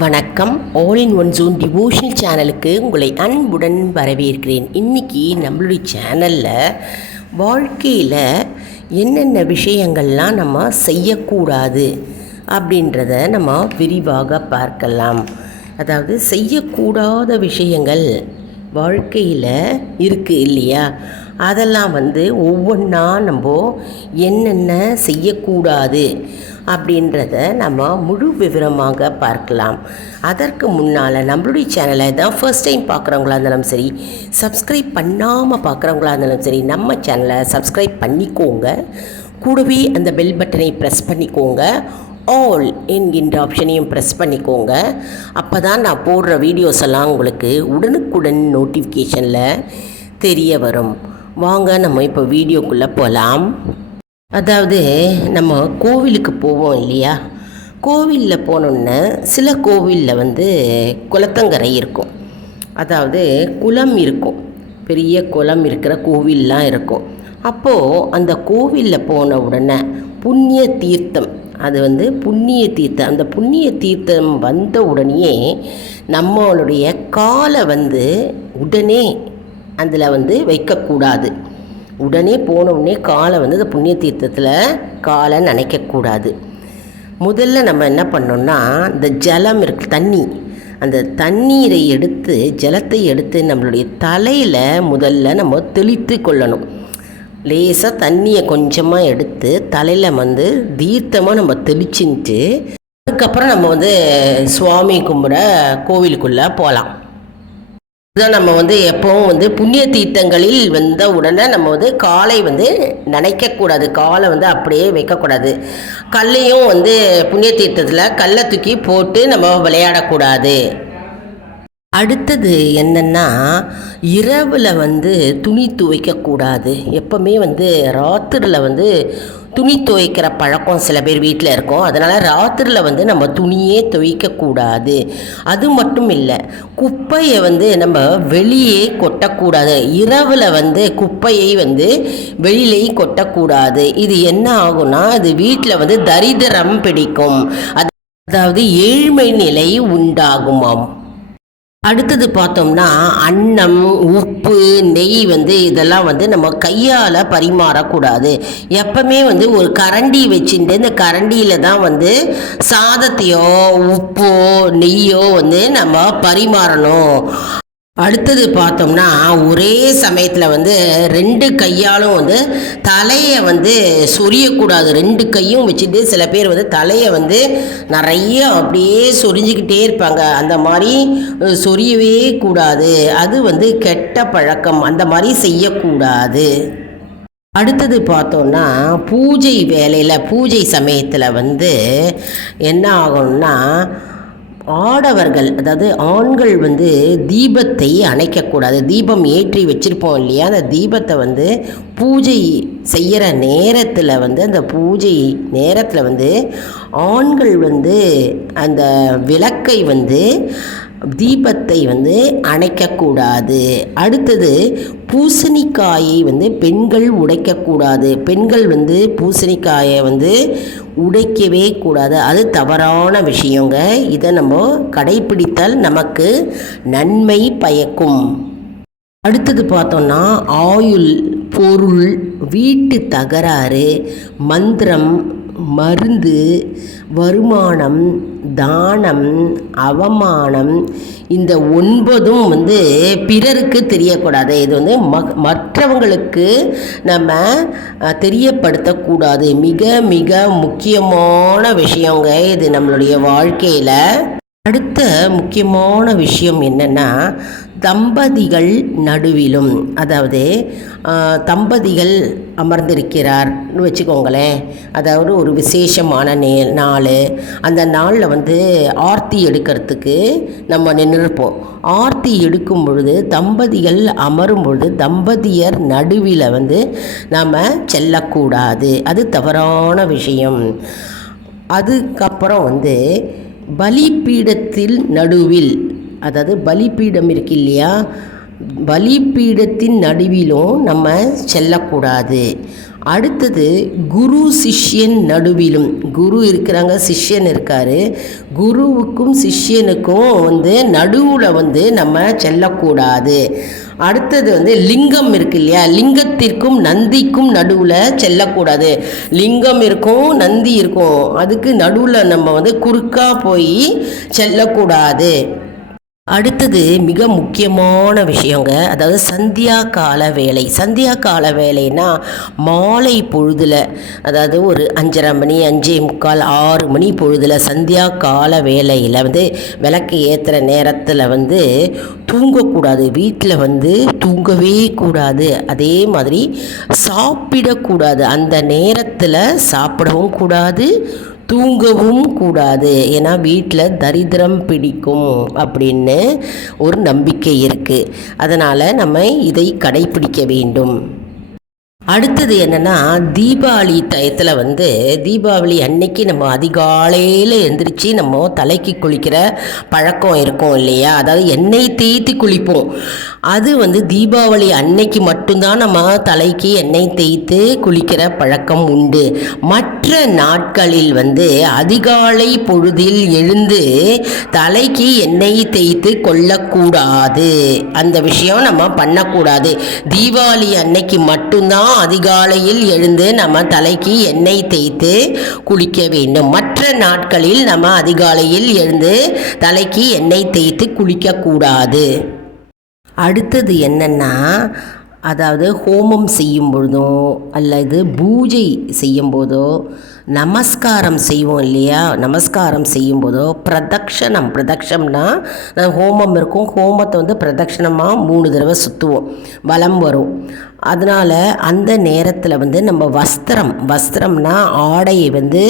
வணக்கம். All in one June devotional சேனலுக்கு உங்களை அன்புடன் வரவேற்கிறேன். இன்றைக்கி நம்மளுடைய சேனலில் வாழ்க்கையில் என்னென்ன விஷயங்கள்லாம் நம்ம செய்யக்கூடாது அப்படின்றத நம்ம விரிவாக பார்க்கலாம். அதாவது செய்யக்கூடாத விஷயங்கள் வாழ்க்கையில் இருக்குது இல்லையா? அதெல்லாம் வந்து ஒவ்வொன்றா நம்ம என்னென்ன செய்யக்கூடாது? அப்படின்றத நம்ம முழு விவரமாக பார்க்கலாம். அதற்கு முன்னால் நம்மளுடைய சேனலை தான் ஃபர்ஸ்ட் டைம் பார்க்குறவங்களா இருந்தாலும் சரி சப்ஸ்கிரைப் பண்ணாமல் பார்க்குறவங்களா இருந்தாலும் சரி நம்ம சேனலை சப்ஸ்கிரைப் பண்ணிக்கோங்க. கூடவே அந்த பெல் பட்டனை ப்ரெஸ் பண்ணிக்கோங்க. ஆல் என்கின்ற ஆப்ஷனையும் ப்ரெஸ் பண்ணிக்கோங்க. அப்போ தான் நான் போடுற வீடியோஸ் எல்லாம் உங்களுக்கு உடனுக்குடன் நோட்டிஃபிகேஷனில் தெரிய வரும். வாங்க நம்ம இப்போ வீடியோக்குள்ளே போகலாம் அதாவது நம்ம கோவிலுக்கு போவோம் இல்லையா? கோவிலில் போனோன்னே சில கோவிலில் வந்து குளத்தங்கரை இருக்கும். அதாவது குளம் இருக்கும். பெரிய குளம் இருக்கிற கோவில்லாம் இருக்கும். அப்போது அந்த கோவிலில் போன உடனே புண்ணிய தீர்த்தம் அது வந்து புண்ணிய தீர்த்தம் அந்த புண்ணிய தீர்த்தம் வந்த உடனேயே நம்மளுடைய காலை வந்து உடனே அதில் வந்து வைக்கக்கூடாது. உடனே போன உடனே காலை வந்து அந்த புண்ணிய தீர்த்தத்தில் காலை நினைக்கக்கூடாது. முதல்ல நம்ம என்ன பண்ணோம்னா இந்த ஜலம் இருக்கு தண்ணி. அந்த தண்ணீரை எடுத்து ஜலத்தை எடுத்து நம்மளுடைய தலையில் முதல்ல நம்ம தெளித்து கொள்ளணும். லேசாக தண்ணியை கொஞ்சமாக எடுத்து தலையில் வந்து தீர்த்தமாக நம்ம தெளிச்சுட்டு அதுக்கப்புறம் நம்ம வந்து சுவாமி கும்பிட கோவிலுக்குள்ளே போகலாம் இதான் நம்ம வந்து எப்போவும் வந்து புண்ணிய தீர்த்தங்களில் வந்த உடனே நம்ம வந்து காலை வந்து நனைக்கக்கூடாது காலை வந்து அப்படியே வைக்கக்கூடாது கல்லையும் வந்து புண்ணிய தீர்த்தத்தில் கல்லை தூக்கி போட்டு நம்ம விளையாடக்கூடாது அடுத்தது என்னென்னா இரவில் வந்து துணி துவைக்கக்கூடாது எப்போவுமே வந்து ராத்திரியில் வந்து துணி துவைக்கிற பழக்கம் சில பேர் வீட்டில் இருக்கும். அதனால் ராத்திரியில் வந்து நம்ம துணியே துவைக்கக்கூடாது அது மட்டும் இல்லை குப்பையை வந்து நம்ம வெளியே கொட்டக்கூடாது. இரவில் வந்து குப்பையை வந்து வெளியிலேயும் கொட்டக்கூடாது. இது என்ன ஆகும்னா அது வீட்டில் வந்து தரித்திரம் பிடிக்கும். அதாவது ஏழ்மை நிலை உண்டாகுமாம். அடுத்தது பார்த்தோம்னா அன்னம் உப்பு நெய் வந்து இதெல்லாம் வந்து நம்ம கையால் பரிமாறக்கூடாது. எப்பவுமே வந்து ஒரு கரண்டி வச்சுட்டு இந்த கரண்டியில் தான் வந்து சாதத்தையோ உப்போ நெய்யோ வந்து நம்ம பரிமாறணும். அடுத்தது பார்த்தோம்னா ஒரே சமயத்தில் வந்து ரெண்டு கையாலும் வந்து தலையை வந்து சொரியக்கூடாது. ரெண்டு கையும் வச்சுட்டு சில பேர் வந்து தலையை வந்து நிறைய அப்படியே சொரிஞ்சுக்கிட்டே இருப்பாங்க. அந்த மாதிரி சொரியவே கூடாது. அது வந்து கெட்ட பழக்கம். அந்த மாதிரி செய்யக்கூடாது. அடுத்தது பார்த்தோன்னா பூஜை வேலையில் பூஜை சமயத்தில் வந்து என்ன ஆகும்னா ஆடவர்கள் அதாவது ஆண்கள் வந்து தீபத்தை அணைக்கக்கூடாது. தீபம் ஏற்றி வச்சுருப்போம் இல்லையா? அந்த தீபத்தை வந்து பூஜை செய்கிற நேரத்தில் வந்து அந்த பூஜை நேரத்தில் வந்து ஆண்கள் வந்து அந்த விளக்கை வந்து தீபத்தை வந்து அணைக்கக்கூடாது. அடுத்தது பூசணிக்காயை வந்து பெண்கள் உடைக்கக்கூடாது. பெண்கள் வந்து பூசணிக்காயை வந்து உடைக்கவே கூடாது. அது தவறான விஷயங்க. இதை நம்ம கடைபிடித்தால் நமக்கு நன்மை பயக்கும். அடுத்தது பார்த்தோம்னா ஆயுள் பொருள் வீட்டு தகராறு மந்திரம் மருந்து வருமானம் தானம் அவமானம் இந்த ஒன்பதும் வந்து பிறருக்கு தெரியக்கூடாது. இது வந்து ம மற்றவங்களுக்கு நம்ம தெரியப்படுத்தக்கூடாது. மிக மிக முக்கியமான விஷயங்க இது நம்மளுடைய வாழ்க்கையில். அடுத்த முக்கியமான விஷயம் என்னென்னா தம்பதிகள் நடுவிலும். அதாவது தம்பதிகள் அமர்ந்திருக்கிறார்னு வச்சுக்கோங்களேன். அதாவது ஒரு விசேஷமான நே நாள். அந்த நாளில் வந்து ஆர்த்தி எடுக்கிறதுக்கு நம்ம நின்றுருப்போம். ஆர்த்தி எடுக்கும் பொழுது தம்பதிகள் அமரும் பொழுது தம்பதியர் நடுவில் வந்து நம்ம செல்லக்கூடாது. அது தவறான விஷயம். அதுக்கப்புறம் வந்து பலிப்பீடத்தில் நடுவில் அதாவது பலிப்பீடம் இருக்கு இல்லையா பலிப்பீடத்தின் நடுவிலும் நம்ம செல்லக்கூடாது. அடுத்தது குரு சிஷ்யன் நடுவிலும். குரு இருக்கிறாங்க சிஷ்யன் இருக்கார். குருவுக்கும் சிஷ்யனுக்கும் வந்து நடுவில் வந்து நம்ம செல்லக்கூடாது. அடுத்தது வந்து லிங்கம் இருக்கு இல்லையா? லிங்கத்திற்கும் நந்திக்கும் நடுவில் செல்லக்கூடாது. லிங்கம் இருக்கும் நந்தி இருக்கும். அதுக்கு நடுவில் நம்ம வந்து குறுக்காக போய் செல்லக்கூடாது. அடுத்தது மிக முக்கியமான விஷயங்க. அதாவது சந்தியா கால வேலை. சந்தியா கால வேலைன்னா மாலை பொழுதில் அதாவது ஒரு அஞ்சரை மணி அஞ்சே முக்கால் ஆறு மணி பொழுதில் சந்தியா கால வேலையில் வந்து விளக்கு ஏற்றுற நேரத்தில் வந்து தூங்கக்கூடாது. வீட்டில் வந்து தூங்கவே கூடாது. அதே மாதிரி சாப்பிடக்கூடாது. அந்த நேரத்தில் சாப்பிடவும் கூடாது தூங்கவும் கூடாது. ஏன்னா வீட்டில் தரித்திரம் பிடிக்கும் அப்படின்னு ஒரு நம்பிக்கை இருக்குது அதனால் நம்ம இதை கடைப்பிடிக்க வேண்டும். அடுத்தது என்னென்னா தீபாவளி டயத்தில் வந்து தீபாவளி அன்னைக்கு நம்ம அதிகாலையில் எந்திரிச்சு நம்ம தலைக்கு குளிக்கிற பழக்கம் இருக்கும் இல்லையா? அதாவது எண்ணெய் தேய்த்து குளிப்போம். அது வந்து தீபாவளி அன்னைக்கு மட்டும்தான் நம்ம தலைக்கு எண்ணெய் தேய்த்து குளிக்கிற பழக்கம் உண்டு. மற்ற நாட்களில் வந்து அதிகாலை பொழுதில் எழுந்து தலைக்கு எண்ணெய் தேய்த்து கொள்ளக்கூடாது. அந்த விஷயம் நம்ம பண்ணக்கூடாது. தீபாவளி அன்னைக்கு மட்டும்தான் அதிகாலையில் எழுந்து நம்ம தலைக்கு எண்ணெய் தேய்த்து குளிக்க வேண்டும். மற்ற நாட்களில் நம்ம அதிகாலையில் எழுந்து தலைக்கு எண்ணெய் தேய்த்து குளிக்கக்கூடாது. அடுத்தது என்னென்னா அதாவது ஹோமம் செய்யும் பொழுதோ அல்லது பூஜை செய்யும் போதோ நமஸ்காரம் செய்வோம் இல்லையா? நமஸ்காரம் செய்யும் போதோ பிரதக்ஷணம். பிரதக்ஷம்னா ஹோமம் இருக்கும். ஹோமத்தை வந்து பிரதக்ஷணமாக மூணு தடவை சுற்றுவோம் வலம் வரும். அதனால் அந்த நேரத்தில் வந்து நம்ம வஸ்திரம் வஸ்திரம்னா ஆடையை வந்து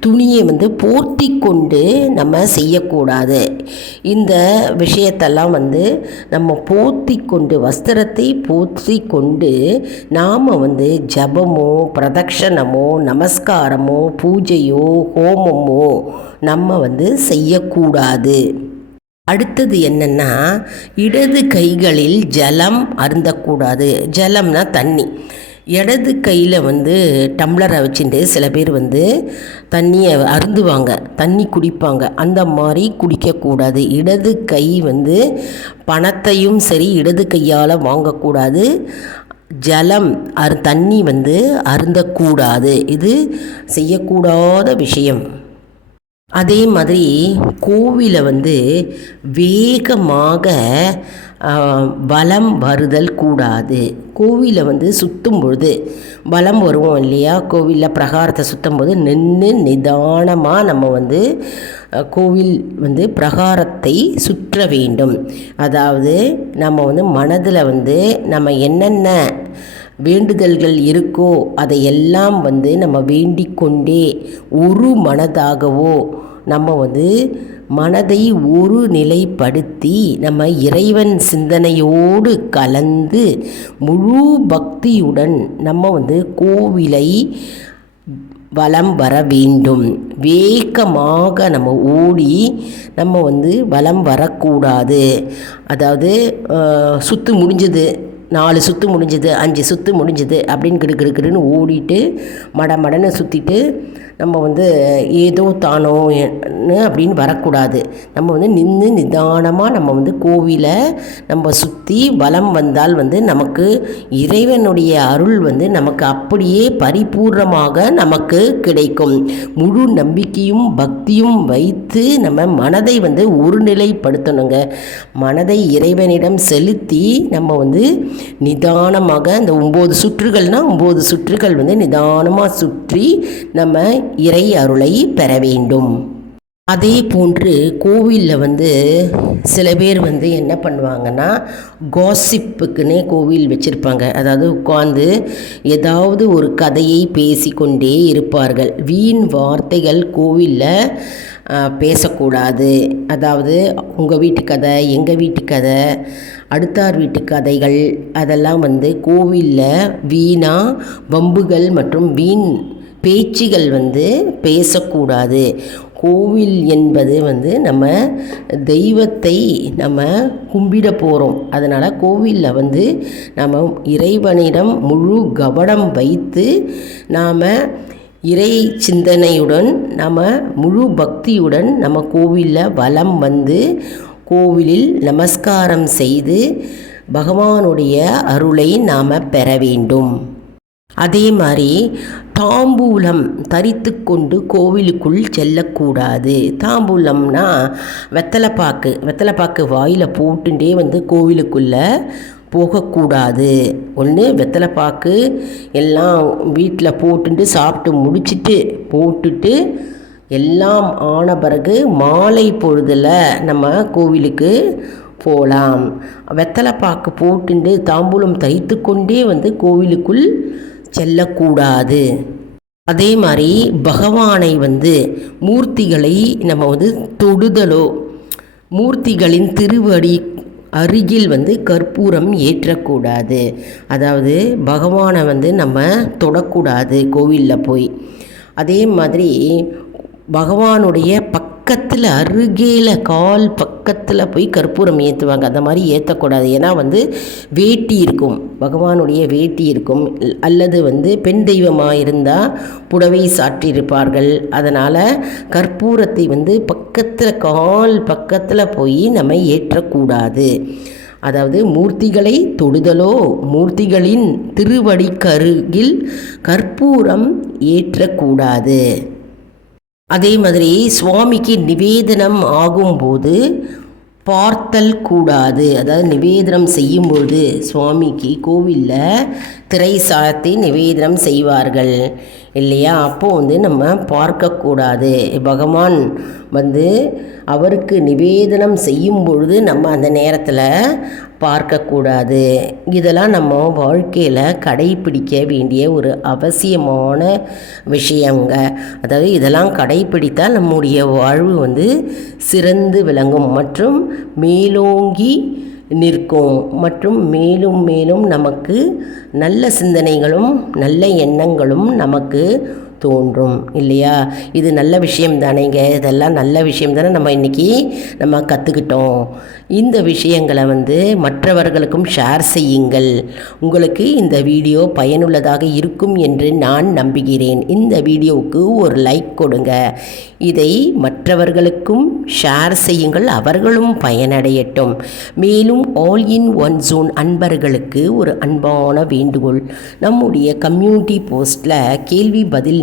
துணியை வந்து போர்த்தி கொண்டு நம்ம செய்யக்கூடாது. இந்த விஷயத்தெல்லாம் வந்து நம்ம போர்த்தி கொண்டு வஸ்திரத்தை போர்த்தி கொண்டு நாம் வந்து ஜபமோ பிரதக்ஷணமோ நமஸ்காரமோ பூஜையோ ஹோமமோ நம்ம வந்து செய்யக்கூடாது. அடுத்தது என்னென்னா இடது கைகளில் ஜலம் அருந்தக்கூடாது. ஜலம்னா தண்ணி. இடது கையில் வந்து டம்ளரை வச்சுட்டு சில பேர் வந்து தண்ணியை அருந்துவாங்க. தண்ணி குடிப்பாங்க. அந்த மாதிரி குடிக்கக்கூடாது. இடது கை வந்து பணத்தையும் சரி இடது கையால் வாங்கக்கூடாது. ஜலம் அரு தண்ணி வந்து அருந்தக்கூடாது. இது செய்யக்கூடாத விஷயம். அதே மாதிரி கோவிலை வந்து வேகமாக ஆ, வலம் வருதல் கூடாது. கோவிலை வந்து சுற்றும் பொழுது வலம் வருவோம் இல்லையா? கோவிலில் பிரகாரத்தை சுற்றும் போது நின்று நிதானமாக நம்ம வந்து கோவில் வந்து பிரகாரத்தை சுற்ற வேண்டும். அதாவது நம்ம வந்து மனதில் வந்து நம்ம என்னென்ன வேண்டுதல்கள் இருக்கோ அதையெல்லாம் வந்து நம்ம வேண்டிக் கொண்டே ஒரு மனதாகவோ நம்ம வந்து மனதை ஒரு நிலைப்படுத்தி நம்ம இறைவன் சிந்தனையோடு கலந்து முழு பக்தியுடன் நம்ம வந்து கோவிலை வலம் வர வேண்டும். வேகமாக நம்ம ஓடி நம்ம வந்து வலம் வரக்கூடாது. அதாவது சுற்று சுத்து முடிஞ்சது. நாலு சுற்று முடிஞ்சது அஞ்சு சுற்று முடிஞ்சது அப்படின்னு கிடு கிடு கிடுன்னு ஓடிட்டு மட மடன்னு சுற்றிட்டு நம்ம வந்து ஏதோ தானோ தானோன்னு அப்படின்னு வரக்கூடாது. நம்ம வந்து நின்று நிதானமாக நம்ம வந்து கோவிலை நம்ம சுற்றி வலம் வந்தால் வந்து நமக்கு இறைவனுடைய அருள் வந்து நமக்கு அப்படியே பரிபூர்ணமாக நமக்கு கிடைக்கும். முழு நம்பிக்கையும் பக்தியும் வைத்து நம்ம மனதை வந்து ஒருநிலைப்படுத்தணுங்க. மனதை இறைவனிடம் செலுத்தி நம்ம வந்து நிதானமாக இந்த ஒம்பது சுற்றுகள்னால் ஒம்பது சுற்றுகள் வந்து நிதானமாக சுற்றி நம்ம இறை அருளை பெற வேண்டும். அதே போன்று கோவிலில் வந்து சில பேர் வந்து என்ன பண்ணுவாங்கன்னா காசிப்புக்குன்னே கோவில் வச்சுருப்பாங்க. அதாவது உட்காந்து ஏதாவது ஒரு கதையை பேசிக்கொண்டே இருப்பார்கள். வீண் வார்த்தைகள் கோவிலில் பேசக்கூடாது. அதாவது உங்கள் வீட்டு கதை எங்கள் வீட்டு கதை அடுத்தார் வீட்டு கதைகள் அதெல்லாம் வந்து கோவிலில் வீணாக வம்புகள் மற்றும் வீண் பேச்சுகள் வந்து பேசக்கூடாது. கோவில் என்பது வந்து நம்ம தெய்வத்தை நம்ம கும்பிட போகிறோம் அதனால் கோவிலில் வந்து நம்ம இறைவனிடம் முழு கவனம் வைத்து நாம் இறை சிந்தனையுடன் நம்ம முழு பக்தியுடன் நம்ம கோவிலில் வலம் வந்து கோவிலில் நமஸ்காரம் செய்து பகவானுடைய அருளை நாம் பெற வேண்டும். அதே மாதிரி தாம்பூலம் தரித்து கொண்டு கோவிலுக்குள் செல்லக்கூடாது. தாம்பூலம்னா வெத்தலைப்பாக்கு வெத்தலைப்பாக்கு வாயில் போட்டுட்டே வந்து கோவிலுக்குள்ளே போகக்கூடாது. ஒன்று வெத்தலைப்பாக்கு எல்லாம் வீட்டில் போட்டுட்டு சாப்பிட்டு முடிச்சிட்டு போட்டுட்டு எல்லாம் ஆன பிறகு மாலை பொழுதில் நம்ம கோவிலுக்கு போகலாம் வெத்தலைப்பாக்கு போட்டுண்டு தாம்பூலம் தைத்து கொண்டே வந்து கோவிலுக்குள் செல்லக்கூடாது. அதே மாதிரி பகவானை வந்து மூர்த்திகளை நம்ம வந்து தொடுதலோ மூர்த்திகளின் திருவடி அருகில் வந்து கற்பூரம் ஏற்றக்கூடாது. அதாவது பகவானை வந்து நம்ம தொடக்கூடாது கோவிலில் போய். அதே மாதிரி பகவானுடைய பக் பக்கத்தில் அருகேல கால் பக்கத்தில் போய் கற்பூரம் ஏற்றுவாங்க அந்த மாதிரி ஏற்றக்கூடாது ஏன்னா வந்து வேட்டி இருக்கும். பகவானுடைய வேட்டி இருக்கும். அல்லது வந்து பெண் தெய்வமாக இருந்தால் புடவை சாற்றியிருப்பார்கள். அதனால் கற்பூரத்தை வந்து பக்கத்தில் கால் பக்கத்தில் போய் நம்ம ஏற்றக்கூடாது. அதாவது மூர்த்திகளை தொடுதலோ மூர்த்திகளின் திருவடிக்கருகில் கற்பூரம் ஏற்றக்கூடாது. அதே மாதிரி சுவாமிக்கு நிவேதனம் ஆகும்போது பார்த்தல் கூடாது. அதாவது நிவேதனம் செய்யும்போது சுவாமிக்கு கோவிலில் திரை சாத்தி நிவேதனம் செய்வார்கள். இல்லையா? அப்போது வந்து நம்ம பார்க்கக்கூடாது. பகவான் வந்து அவருக்கு நிவேதனம் செய்யும் பொழுது நம்ம அந்த நேரத்தில் பார்க்கக்கூடாது. இதெல்லாம் நம்ம வாழ்க்கையில் கடைப்பிடிக்க வேண்டிய ஒரு அவசியமான விஷயங்க. அதாவது இதெல்லாம் கடைப்பிடித்தால் நம்முடைய வாழ்வு வந்து சிறந்து விளங்கும் மற்றும் மேலோங்கி நிற்கும். மற்றும் மேலும் மேலும் நமக்கு நல்ல சிந்தனைகளும் நல்ல எண்ணங்களும் நமக்கு தோன்றும் இல்லையா? இது நல்ல விஷயம் தானேங்க இதெல்லாம் நல்ல விஷயம் தானே நம்ம இன்றைக்கி நம்ம கற்றுக்கிட்டோம் இந்த விஷயங்களை வந்து மற்றவர்களுக்கும் ஷேர் செய்யுங்கள். உங்களுக்கு இந்த வீடியோ பயனுள்ளதாக இருக்கும் என்று நான் நம்புகிறேன். இந்த வீடியோவுக்கு ஒரு லைக் கொடுங்க. இதை மற்றவர்களுக்கும் ஷேர் செய்யுங்கள். அவர்களும் பயனடையட்டும். மேலும் ஆல் இன் ஒன் ஜோன் அன்பர்களுக்கு ஒரு அன்பான வேண்டுகோள். நம்முடைய கம்யூனிட்டி போஸ்ட்டில் கேள்வி பதில்